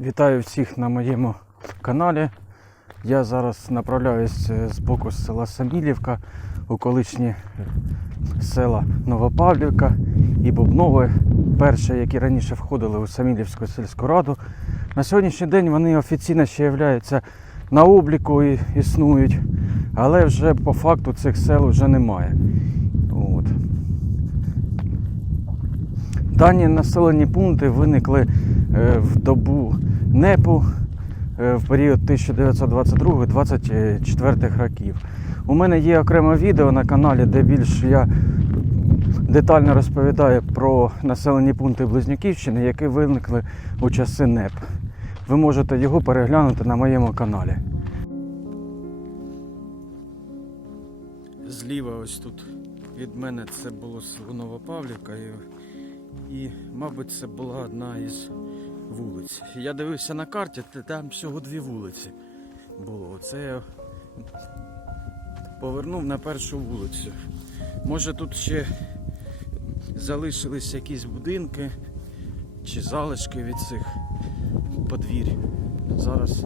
Вітаю всіх на моєму каналі. Я зараз направляюсь е, з боку села Самілівка у колишні села Новопавлівка і Бубнове, перші, які раніше входили у Самілівську сільську раду. На сьогоднішній день вони офіційно ще являються на обліку і існують, але вже по факту цих сел вже немає. От. Дані населені пункти виникли е, в добу НЕПу е, в період 1922-24 років. У мене є окреме відео на каналі, де більш я детально розповідаю про населені пункти Близнюківщини, які виникли у часи НЕП. Ви можете його переглянути на моєму каналі. Зліва ось тут від мене це було Новопавлівка і, і мабуть, це була одна із вулиць. Я дивився на карті, там всього дві вулиці було. Це я повернув на першу вулицю. Може тут ще залишились якісь будинки чи залишки від цих подвір'я. Зараз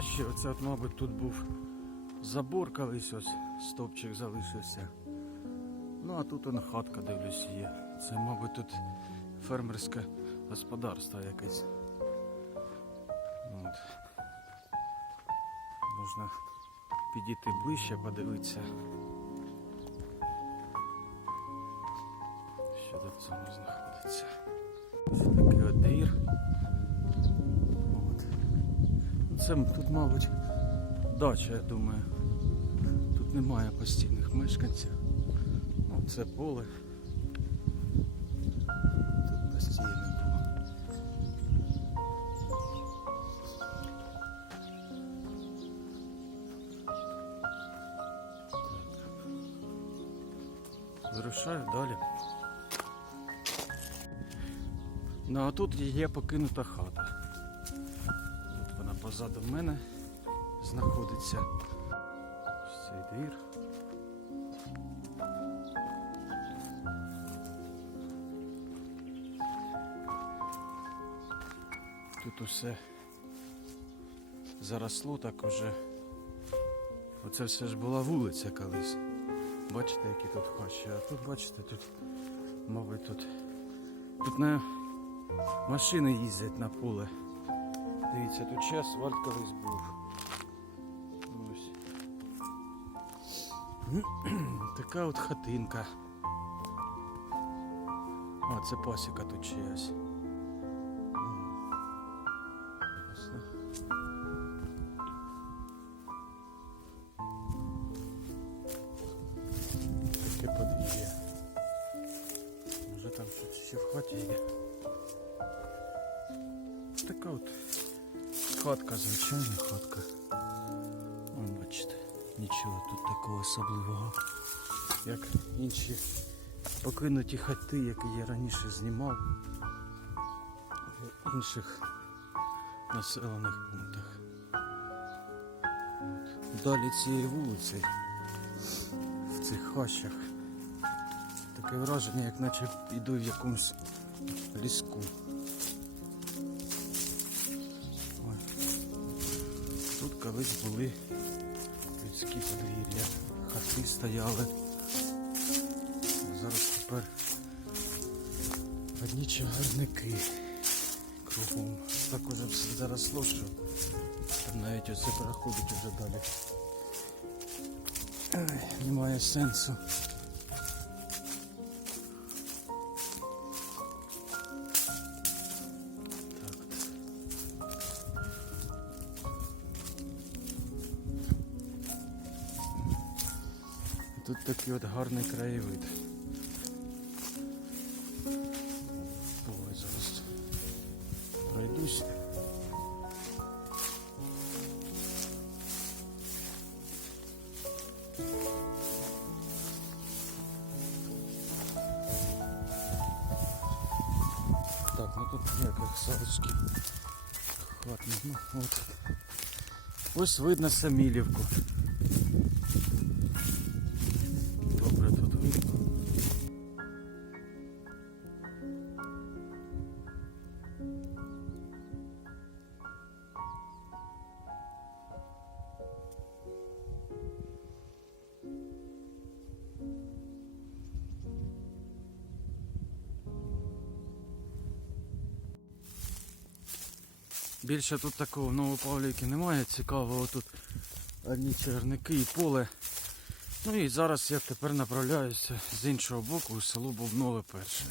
Хащі, оце от, мабуть, тут був забор колись ось стовпчик залишився. Ну а тут он хатка дивлюсь є. Це, мабуть, тут фермерське господарство якесь. От. Можна підійти ближче, подивитися. Що тут в цьому знаходиться. Це тут, мабуть, дача, я думаю. Тут немає постійних мешканців. Ну, це поле. Тут постійне було. Вирушаю далі. Ну а тут є покинута хата. Позаду мене знаходиться. Ось цей двір. Тут усе заросло так уже. Оце все ж була вулиця колись. Бачите, які тут хащі. А тут бачите, тут, мабуть, тут. Тут на машини їздять на поле. Дивіться, тут ще асфальт колись був. Ось. Така от хатинка. А, це пасіка тут чиясь. Таке подвір'я. Може там щось ще в хаті є. Така от хатка, звичайна хатка. Вон, бачите, нічого тут такого особливого. Як інші покинуті хати, які я раніше знімав в інших населених пунктах. Далі цієї вулиці в цих хащах. Таке враження, як наче йду в якомусь ліску. Тут колись були людські подвір'я, хати стояли. Зараз тепер одні чагарники кругом. Так уже все заросло, що навіть оце переходить вже далі. Ай, немає сенсу. Такий от гарний краєвид. Ой, зараз пройдусь. Так, ну тут ніяких салочків хатне. Ну, от. Ось видно Самілівку. Більше тут такого в Новопавлівці немає. Цікавого тут одні черники і поле. Ну і зараз я тепер направляюся з іншого боку у село Бубнове перше.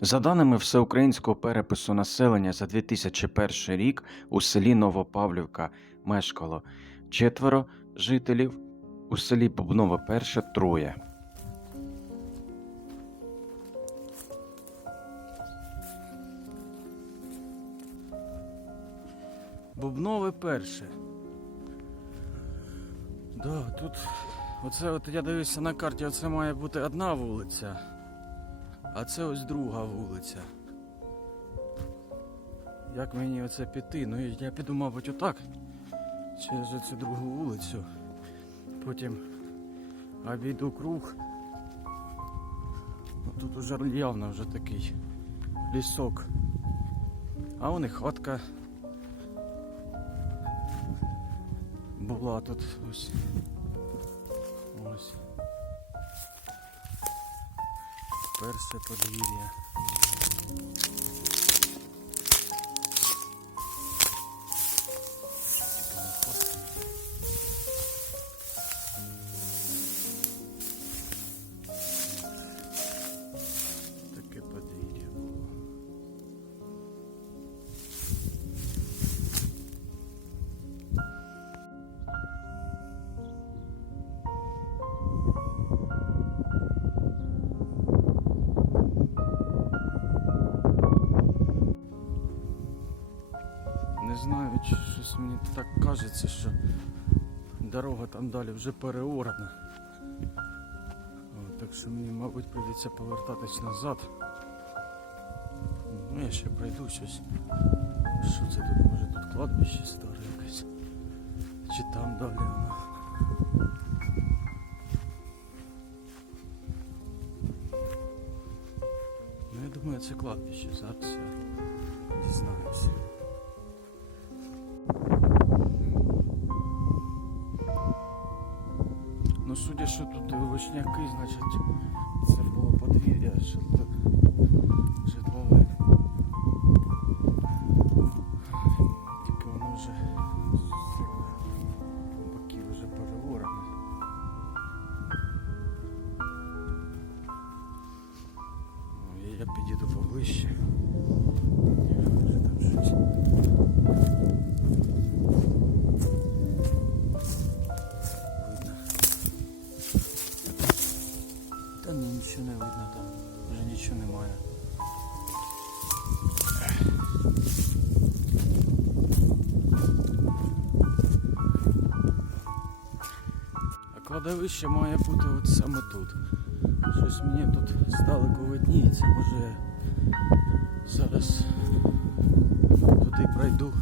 За даними всеукраїнського перепису населення за 2001 рік у селі Новопавлівка мешкало четверо жителів, у селі Бубнове перше троє. Бубнове перше. Да, тут оце от я дивився на карті, оце має бути одна вулиця, а це ось друга вулиця. Як мені оце піти? Ну я піду, мабуть, отак. Через цю другу вулицю. Потім обійду круг. Ну, тут уже явно вже такий лісок. А вон і хатка була тут ось. Ось. Перше подвір'я. Знаю, щось мені так кажеться, що дорога там далі вже переорана. Так що мені, мабуть, прийдеться повертатись назад. Ну, я ще пройду щось. Що це тут? Може тут кладбище старе якесь? Чи там далі воно? Ну, я думаю, це кладбище. Зараз я тут вишняки, значить, кладовище має бути от саме тут. Щось мені тут здалеку видніється, може я зараз туди пройду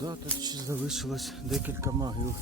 Да, тут ще залишилось декілька могил.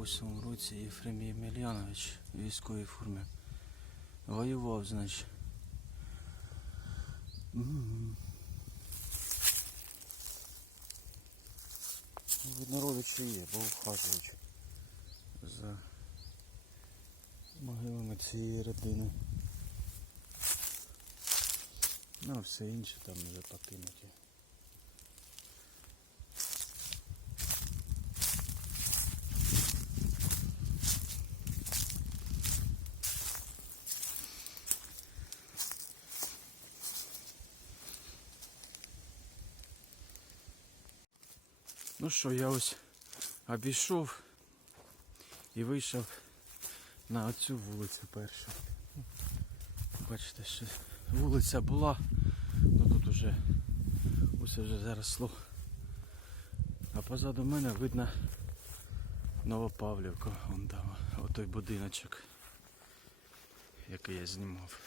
1948 році Єфрем Ємельянович у військовій формі воював, значить. Видно, родичі є, бо вхажують за могилами цієї родини. Ну, а все інше там вже покинуті. Ну що, я ось обійшов і вийшов на оцю вулицю першу. Бачите, що вулиця була, ну тут уже усе вже заросло. А позаду мене видно Новопавлівка, вон там, отой будиночок, який я знімав.